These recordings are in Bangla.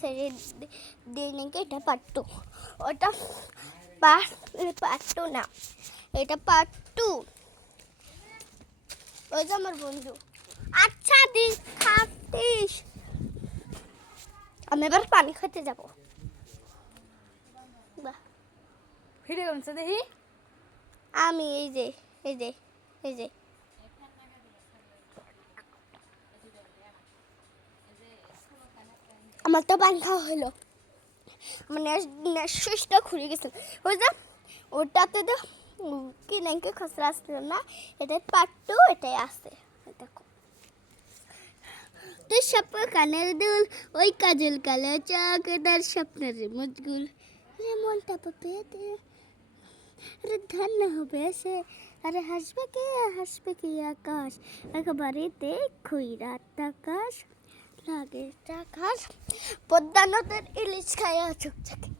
ছেড়ে দিয়ে নাকি এটা পার্ট টু, ওটা পার্ট টু না, এটা পার্ট টু। ওই যে আমার বন্ধু। আচ্ছা দিস খাতিস, আমি এবার পানি খেতে যাবো। ফিরে গেছে দেখি আমি এই যে এই যে এই যে আমার তো পানি খাওয়া হলো, মানে সুইচটা খুলে গেছে। ওই যে ওটাতে তো কি নাকি খসড়া আসছিল না, এটা পার্ট টু, এটাই আছে। দেখো তুই স্বপ্ন কানের দুল, ওই কাজল কালো চোখ, তার স্বপ্নের মজগুল, রে মনটা পেতে আরে ধন্য হবে সে, আরে হাসবে কি আকাশ, একবারে দেখুই রাত আকাশ, লাগে আকাশ, পদ্মা নদের ইলিশ খায়া চুকচাকে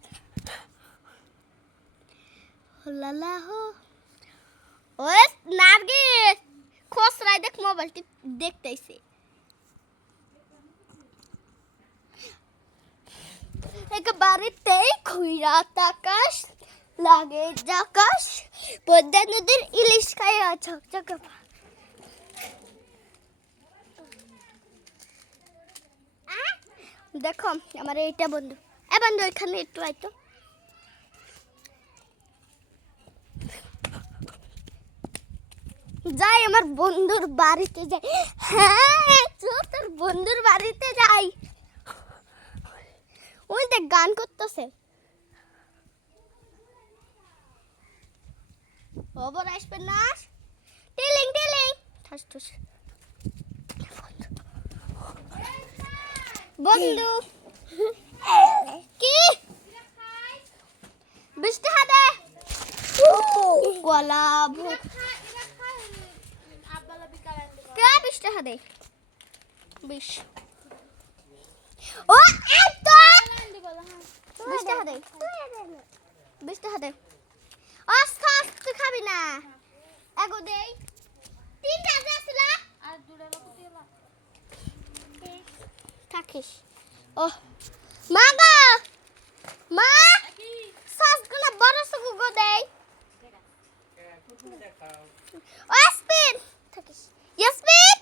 লালা হো। ওই নার্গিস খসড়াই দেখ, মোবাইলটি দেখতেইছে। একবারেতেই খুইরাত আকাশ, লাগে আকাশ, পদ্মা নদীর ইলিশ খায়া ঝকঝকে। দেখো আমার এইটা বন্ধু, এ বন্ধু এখানে একটু আইতো। যাই আমার বন্ধুর বাড়িতে যাই। হ্যাঁ তোর বন্ধুর বাড়িতে যাই, ওই দেখ গান করতেছে। খবর আসবে না, টিলিং টিলিং ঠাস ঠুস। বন্ধু কি বৃষ্টি হবে গলা ভুক কে বৃষ্টি হবে বিশ ও এত বৃষ্টি হবে বৃষ্টি হবে। আস্তে আস্তে খাবি না, এগো দেই তিনটা আসছিল আর দুটো থাকিস। ও মা গো মা, সসগুলো বড় সুগো দেই। আসপিন থাকিস, ইয়াসমিন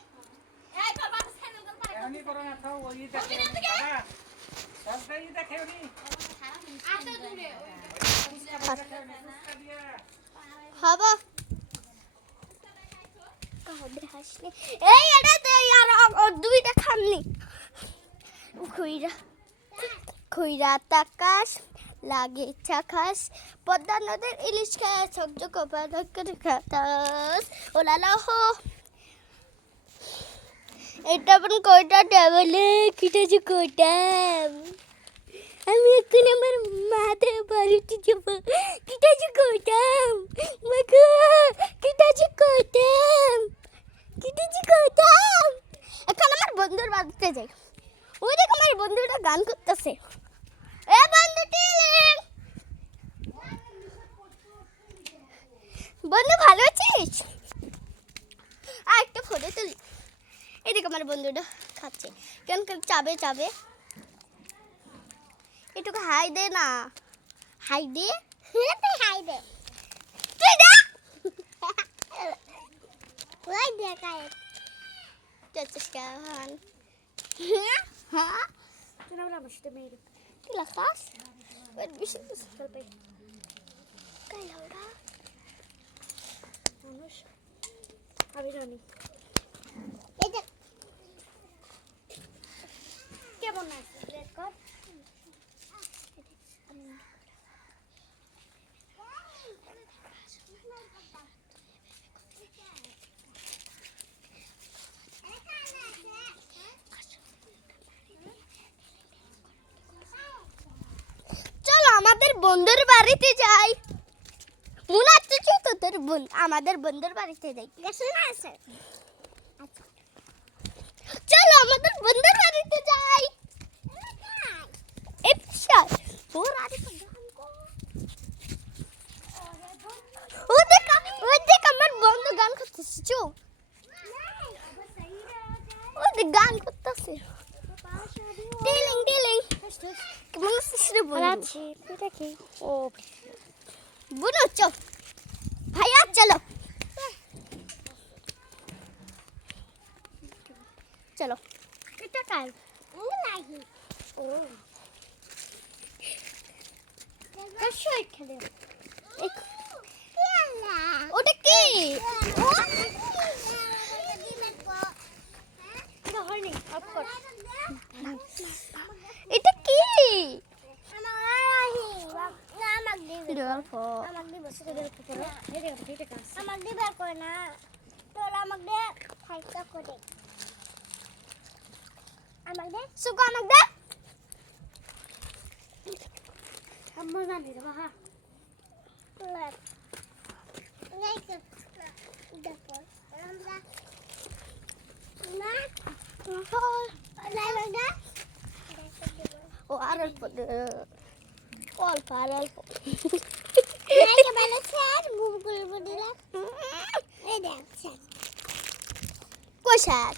এই বাবা ছেলে তো পারে এমনি করো না, খাও ওই দেখে বাবা সবটাই দেখে উনি আটা দূরে হবা কবে হাসলে এই এটা দে আর দুইটা খামনি। খুইরাত আকাশ, লাগে চাকাশ, পদ্মা নদের ইলিশ খায় ঝকঝক খাতাস ও লালা হো। এটা আপন কয়টা টেবলে কিটাছে কয়টাম, আমি এখন আমার মাথায় বাড়িতে যাব, কিটাছে কয়টাম মাগো, কিটাছে কয়টাম এখন আমার বন্ধুর বাড়িতে যাই। ওই দেখ আমার বন্ধুটা গান করতেছে। এ বন্ধু টিলিং, বন্ধু ভালো আছিস? আর একটা ফটো তুলি। এই দেখ আমার বন্ধুটা খাচ্ছে, কেন চাবে চাবে, এটুকু হাই দে না, হাই দে হাই দে তুই দে ওই দেখায় চাচকান। হ্যাঁ তুই না আমার সাথে মেরে কি লাখাস ওই বেশি তো চল পাই কাই লাউডা মানুষ আমি জানি। এই দেখ কেমন আছে রেকর্ড। আমাদের বন্ধুর বাড়িতে যাই, মনে হচ্ছে তো তোর আমাদের বন্ধুর বাড়িতে যাই। চলো আমাদের বন্ধুর বাড়িতে যাই। ওই দেখ আমার বন্ধু গান করতেছে, চুপ ওই দেখ গান করতেছে টিলিং টিলিং। রে বন্ধু? আছি এটা কি ও বুনো চল ভাইয়া চলো চলো এটা কার লাগি ও কাশো এখানে ওটা কি এটা হয়নি অফ কর এটা কি গল্প আমাক দিবার কয় না তোর আমাক দে ফাইটা করে আমাক দে সুকো আমাক দে আম্মা জানি রে বাবা ও আর অল্প অল্প আর অল্প কোশাক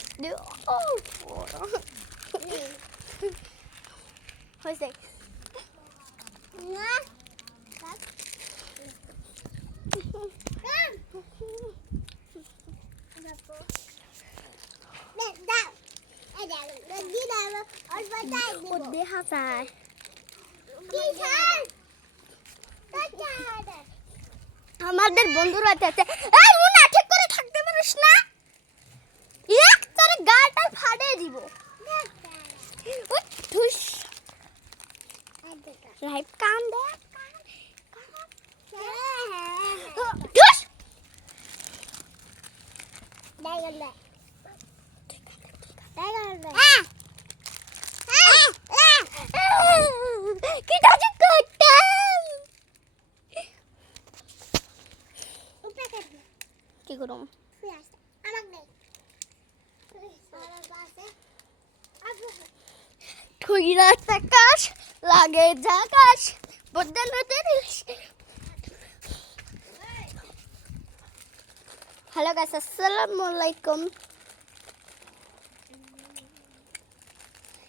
হয়েছে দেখা যায় আমাদের বন্ধুরা আছে এই মুনা ঠিক করে থাকতে পারিস না এক তোর গালটা ফাড়ে দিব ওই ঠুস লাইভ কান দে ঠুস কি দাজি করতাম কি করুম ঠুইরা টাকাশ লাগে জাকাশ বদল হ্যালো গাইস আসসালামু আলাইকুম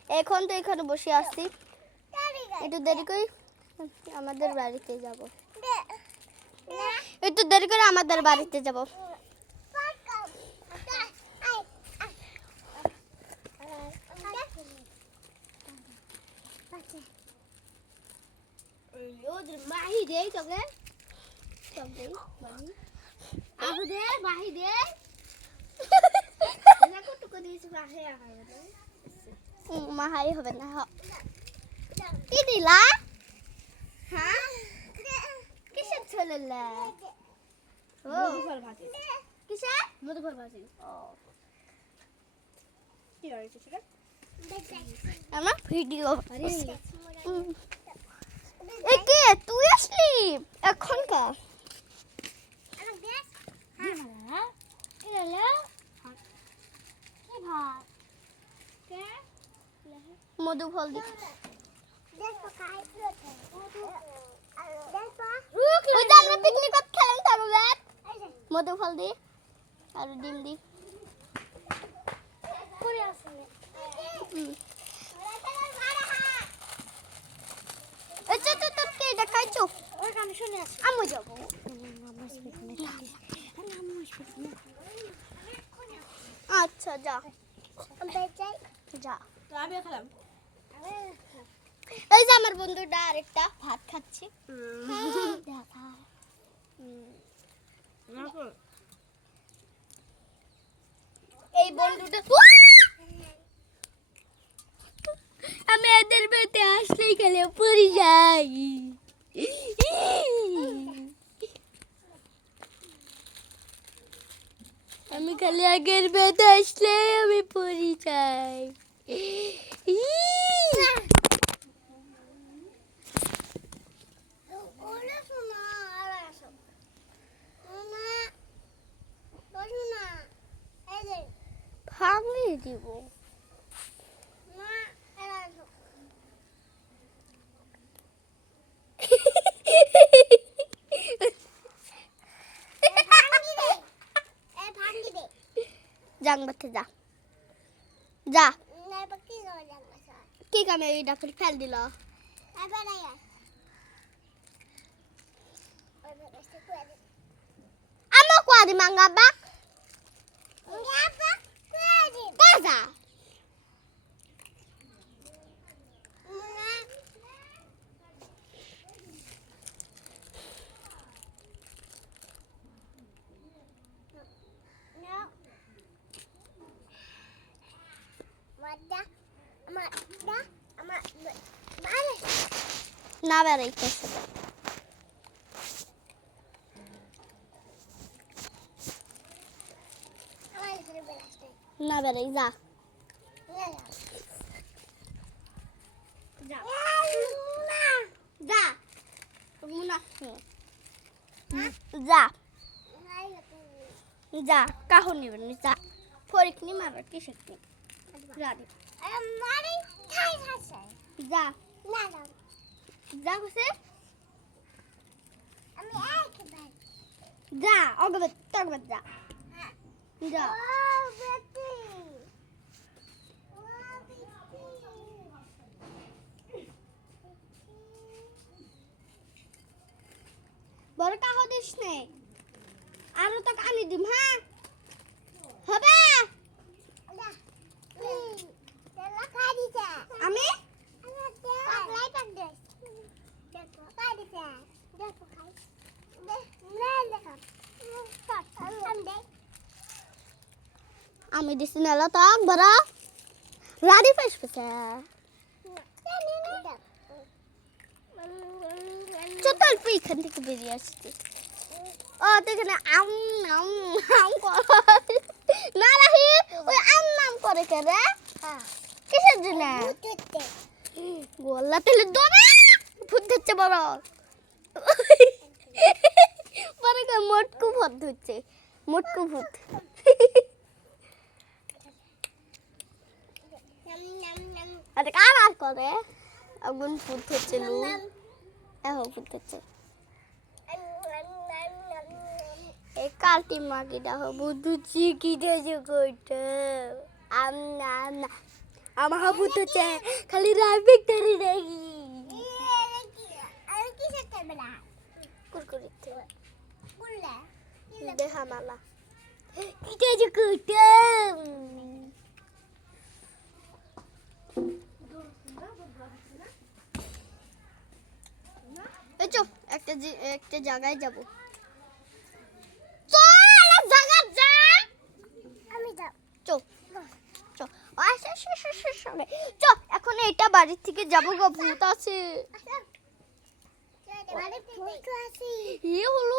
এখন তো এখানে বসে আছি একটু দেরি করে আমাদের বাড়িতে যাব একটু দেরি করে আমাদের বাড়িতে যাব মাহি দে তোকে তোকে মাহি আবু দে মাহি দে না কতটুকু দিয়েছি মাহি আহারে মাহাই হবে না কি দিলা হ্যাঁ কিসের ছেলেলা মধুফল ভাজি কিসের মধুফল ভাজি ও কি হয়েছে সেটা আমার ভিডিও একে তুই আসলি এখনকার মধু ফল দি আমরা পিকনিক খেলেন তাহলে মধু ফল দি আর ডিম দি তোর কে দেখাইছো ওই গান শুনে আসি আমি যাবো আচ্ছা যা যা তো আমি খেলাম এই যে আমার বন্ধুটা আরেকটা ভাত খাচ্ছে দেখা এই বন্ধুটা আমি এদের বেতে আসলেই খেলে পড়ে যাই আমি খালি আগের বেতে আসলে আমি পড়ে যাই ভাঙিয়ে দিব জাংবাতে যা যা কি কামে এই ডাফল ফেল দিল Ama kuadi mangabak. Kaza. Na berektesin. Na berek za. Za. Muna. Za. যা কাহন নেবেন যা ফরিক নি মারবার কি শিখতে যা দে যা যা কসে যা অগবে তগবে যা যা বড় কাহ দিস নে আরো তো কালি দিম হ্যাঁ হবে আমি আমি দিছি না তো বড় রাডি ফেস পেছে চল তুই এখান থেকে বেরিয়ে আসছি ও দেখেন আম নাম আম না রাহি ওই আম নাম করে কে রে কিসের জন্য গোল্লা তেলে দরে ভূত ধরছে বড় বড় কে মোটকু ভূত ধরছে মোটকু ভূত আরে কার আর করে আগুন ভূত হচ্ছে লু এহ ভূত হচ্ছে এই কালটি মাগিটা হবু দুচি কি দেছে কইতে আম না না আমার ভূত হচ্ছে খালি রাবিক ধরে দেখি আর কি করতে বলা কুরকুরি কুরলা দেখা মালা কি দেছে কইতে এই চল একটা জায়গায় যাব চল জায়গা যা আমি যাব চল চল আচ্ছা চল এখন এটা বাড়ি থেকে যাব গো ভূত আছে বাড়ি ভূত আছে এই হলো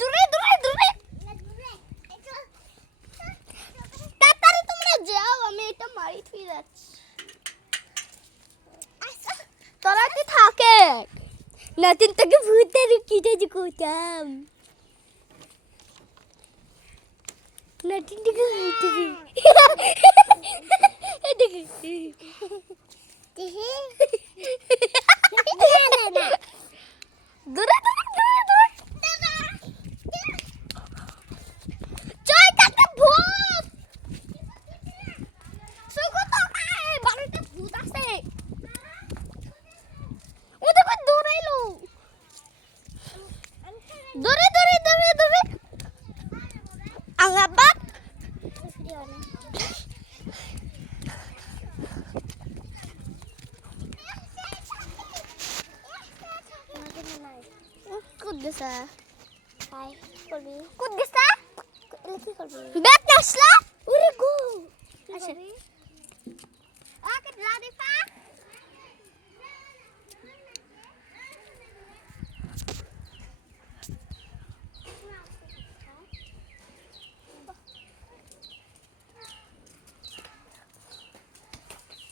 দূরে দূরে দূরে তাড়াতাড়ি তোমরা যাও আমি এটা মারি ফিরে যাচ্ছি তোরা কি থাকে নতুন থেকে ভূতের কিটে যে করতাম নতুন থেকে দূরে জয় কাকে ভূত সুগো তো বাড়িতে ভূত আছে দূরে দূরে দূরে দূরে আঙ্গাবাত কুদ্দেসা হাই করবি কুদ্দেসা কি করবি ব্যাট নাসলা উরে গো আচ্ছা ওকে রাদিফা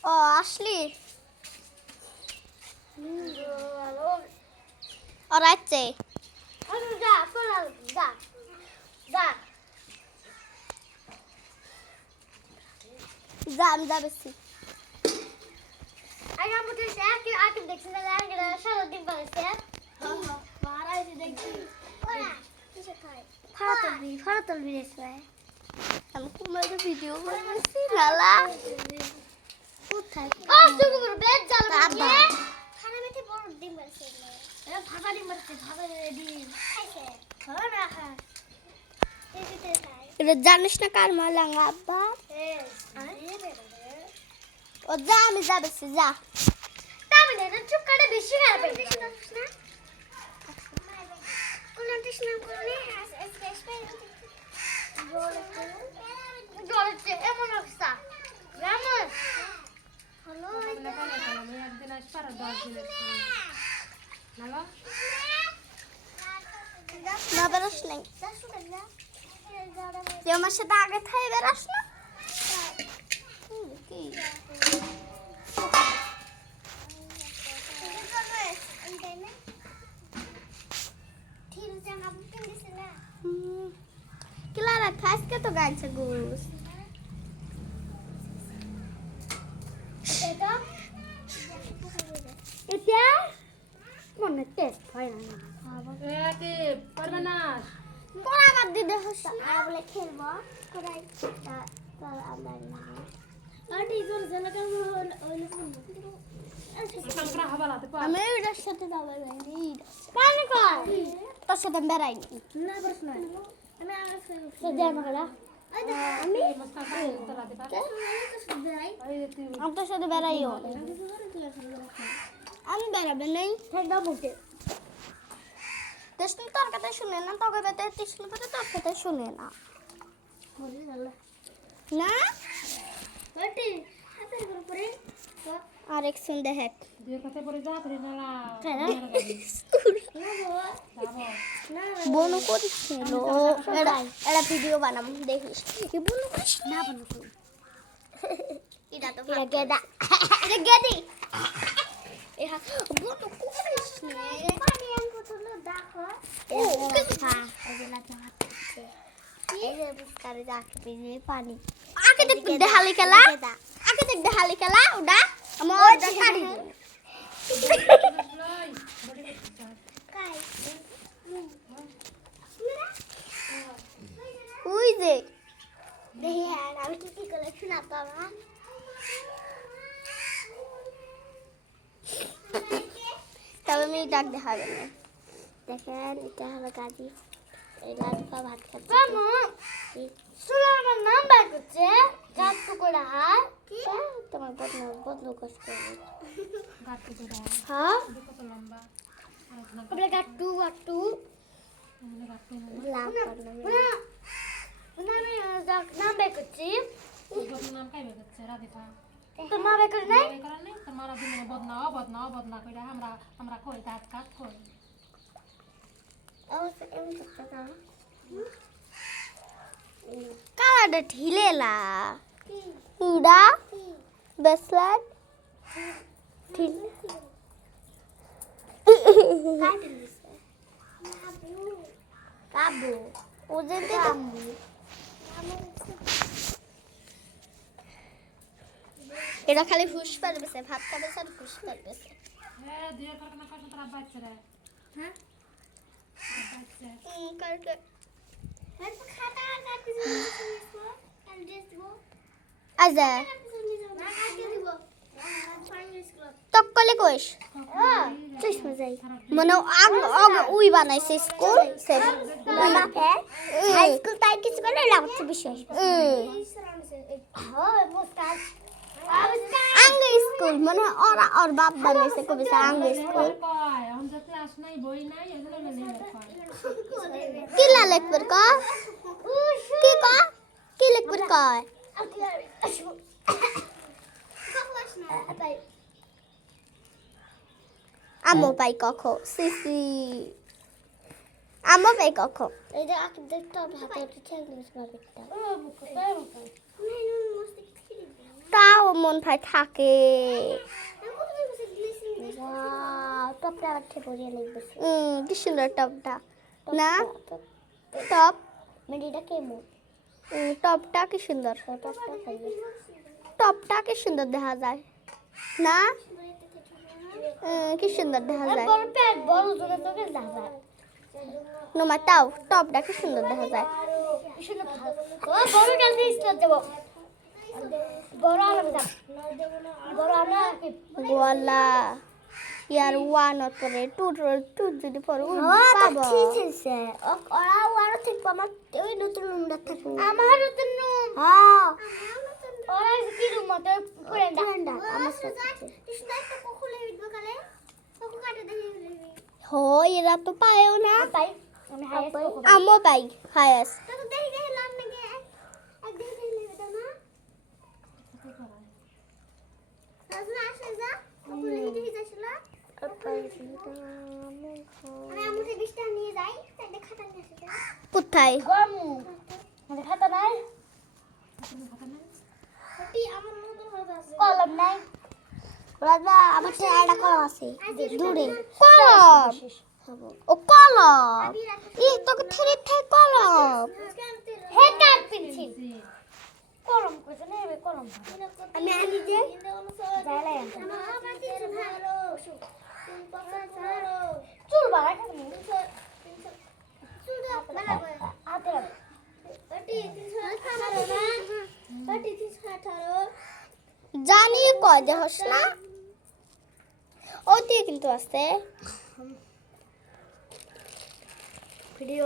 ও আসলি আর আছে যা চল যা যা যা আমি যাবেছি আই am মুতে কি আকে দেখছিস না লাগে সারা দিন বাসে হ্যাঁ বারাই দেখছি ওরা কিসে খায় ফারাতলবি রেসে আমি কোন ভিডিও করতেছি লালা কোথায় ভাজা ডিম বানাচ্ছে ভাজা ডিম খাইছে হ্যাঁ না খা এটা জানিস না কার মালাঙ্গা আব্বা ও যা আমি যাবে যা তবে না এটা চুপ করে বেশি খাবে কোন কৃষ্ণ কোনে জলছে এমন অবস্থা রামন হ্যালো একদিন আসবার 10 দিন নালো না বেরোস নাই তুই আমার সাথে আগে থাই বেরোস না কি Clara, খাস কে তো গাইছে গুস এটা এটা মনে টেস্ট হয় না কি পারবে না পড়া বাদ দিতে হচ্ছে আর বলে খেলবো কোরাই তার আমার না আর টিচার জানা কেন হলো সংক্রা হবালাতে পা আমি এটার সাথে দাবা যাইনি কান কর তোর সাথে বেরাইনি না প্রশ্ন আমি আর সাথে আমাকে আমি মস্তা খাই তোলাতে পা আমি তোর সাথে বেরাইও আমি বেরাবে নাই ঠান্ডা মুখে দেশনি তোর কথা শুনে না তোকে বেতে তিসনি বেতে তোর কথা শুনে না না ওটি হাতের উপরে আর এক শুন দেখ দিয়ে কথা পড়ে যা ধরে নালা বনু করিছিল এটা ভিডিও বানাম দেখিস কি বনু করিস না বনু করি এটা তো গেদা এটা গেদি এহা বনু করিস নে পানি আনবো তো দেখো ও হ্যাঁ এগুলা তো হাতে এই যে বুসকারে যাকে পিনে পানি আগে দেখ দেখালি খেলা আগে দেখ দেখালি খেলা ওটা আমার দেখালি ওই যে দেখি হ্যাঁ আমি কি করে শোনাতো আমার তবে আমি ডাক দেখাবে না দেখেন এটা হলো গাজি এই লালপা ভাত খাচ্ছে শুনে আমার নাম বার করছে গাছ টুকরা হাত তোমার বদল কষ্ট করবে গাটু তো দাও হ্যাঁ কত লম্বা আপনি গাটু গাটু মানে রাখতে না লাভ করলাম না আমি নাম বার করছি তোর নাম কাইবে করছে রাধিকা তোর মা বার করে নাই এই কারণে তোমার দিন বদনা কইরা আমরা কই কাজ কাজ কই কালারটা ঢিলেলা ইডা বেসলাট ঢিল কাবু ওজন তে এটা খালি হুশ পারবে ভাত খাবে স্যার হুশ পারবে হ্যাঁ দিয়ে করকে না কষ্ট তোর বাচ্চা রে হ্যাঁ বাচ্চা करके मैं तो खाता काट के इसको एड्रेस दो आजा ना काट के दीबो तब कले कोइस चश्मा जाई मनो आग आग उई बनाइছে স্কুল সে মানা হাই স্কুল তাই কিছু করে লাগছে বিশেষ হ্যাঁ পোস্টার আঙ্গ স্কুল মানে ওরা ওর বাপ বানাইছে কবি আঙ্গ স্কুল কয় हम जो क्लास নাই বই নাই এগুলো মেনে কয় কি লিখবার ক কি ক কি লিখবার কয় আমো পাই কখ সিসি আমো পাই কখ এই যে আকি দেখতে ভাতে পিঠে ইংলিশ করতে তাও মন ভাই থাকে টপটা ঠিক করে লিখবে কি সুন্দর টপটা না টপ মেডিটা কেমন টপটা কি সুন্দর টপটা কি সুন্দর দেখা যায় না কি সুন্দর দেখা যায় বড় পেট বড় জোরে তোকে দেখা যায় নোমা তাও টপটা কি সুন্দর দেখা যায় ও বড় কালকে স্টার্ট দেব বড় আলাদা বড় আমরা গোয়ালা ইয়ার ওয়ানত পরে টু যদি পরে পাবো ওরা ঠিক আমার ওই নতুন রুমটা থাকে আমার নতুন রুম হ্যাঁ ওরা কি রুম মতো ফ্রেন্ডা আমার সাথে কৃষ্ণ একটা কুকুলে বিদব কালে কুকু কাটে দেখি হয় এরা তো পায়ও না তাই আমি হাইয়েস্ট কুকু আমো পাই হায়াস তো দেখি দেখি লাম নাকি এক দেখি দেখি লেবে দাও না রাজনা আসলে যা কুকুলে হিজে হিজে আসল আমি আমুতে 20 টাকা নিয়ে যাই তাই খাতা নিয়ে আসি কোথায় গরমু মানে খাতা নাই ওটি আমার মতো হয়ে আছে কলম নাই রাজা আমার তো একটা কলম আছে দূরে কলম ও কলম এই তোকে থ্রি থাই কলম হে কাট পেন্সিল কলম কইছে না এবে কলম আমি আনি দে যাইলাই চুল বাড়া কেন চুল হাতে রাখ ওটি 318 না ওটি 318 জানি কয় যে হস না ওতে কিন্তু আছে ভিডিও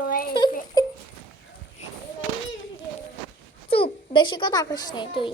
চুপ বেশি কথা কইস না তুই